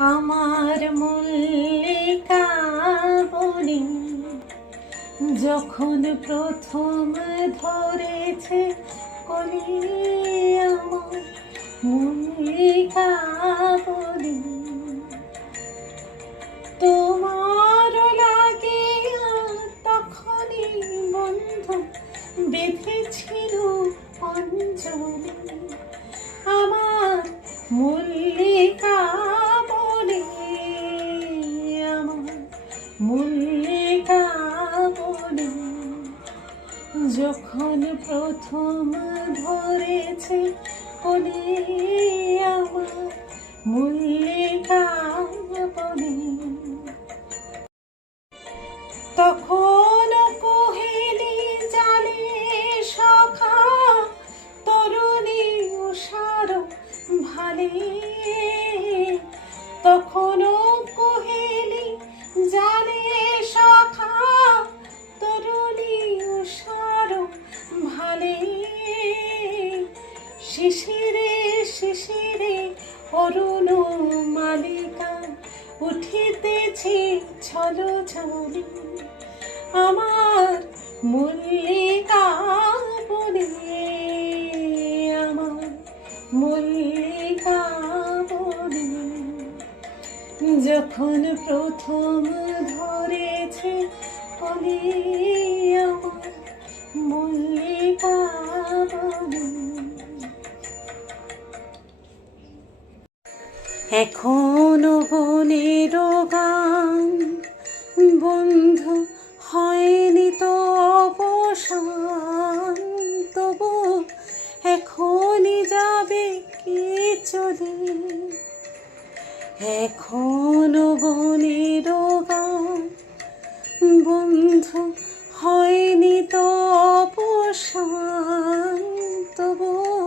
আমার মল্লিকা যখন প্রথম ধরেছে কলি আমার তোমার লাগে তখনই বন্ধু বেঁধেছিল অঞ্জলি আমার মল্লিকা মল্লিকা যখন প্রথম ধরেছে বলে শিশিরে শিশিরে অরুণ মালিকা, উঠিতেছি ছলো ছলি আমার মল্লিকা বলে আমার মল্লিকা বলে যখন প্রথম ধরেছে আমার মল্লিকা এখনও বনের গান বন্ধু, হয়নি তো অবসান। তবু এখনই যাবে কি চলে? এখনও বনের গান বন্ধু, হয়নি তো অবসান। তবু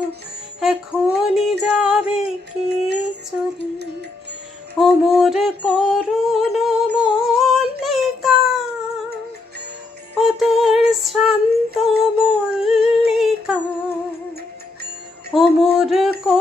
ওমর করুণ মল্লিকা অতর শ্রান্ত মল্লিকা ওমর করুণ